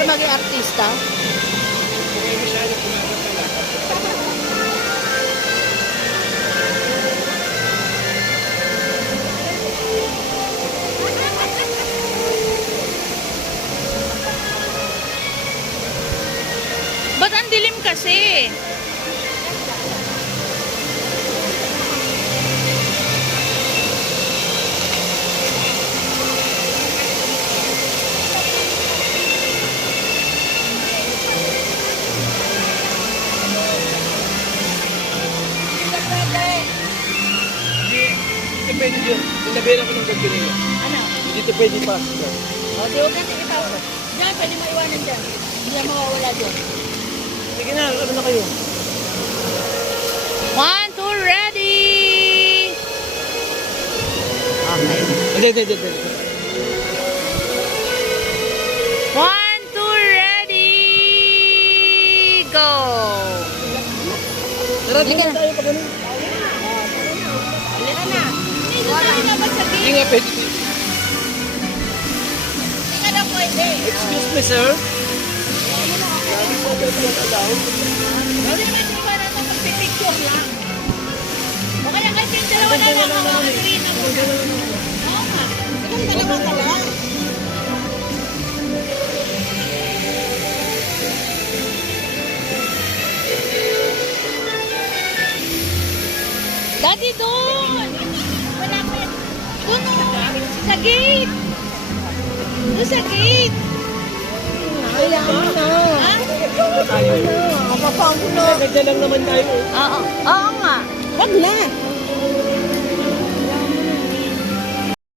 para maging artista? Hindi masyado pumakot. Ba't ang dilim kasi? Hindi pwede dyan. Sinabihan ako ng bagyo nila. Ano? Hindi ito pwede pasok dyan. O, di huwag natin itawag. Diyan, pwede maiwanan dyan. Hindi na mawawala dyan. Sige na, ano na kayo? 1, 2, ready! Okay. Hindi. 1, 2, ready! Go! Tara, Halika tingnan na. tayo pa ganun. Halika na. Wala na ba sa Hindi nga pwede. Hindi ka na pwede. Excuse me, sir. Lagi po ba ito allowed? Hindi naman di ba natin magpipicture lang? O kaya kasi yung dalawa na lang ako ang green na muna. Oo nga. Sige, dalawa ka lang. Daddy, doon! Malapit. Doon o. Sa gate. Doon sa gate. Kailangan mo na. Ha? Tayo. Kapapang ko na. Ganyan lang naman tayo. Oo. Oo nga. Wag na.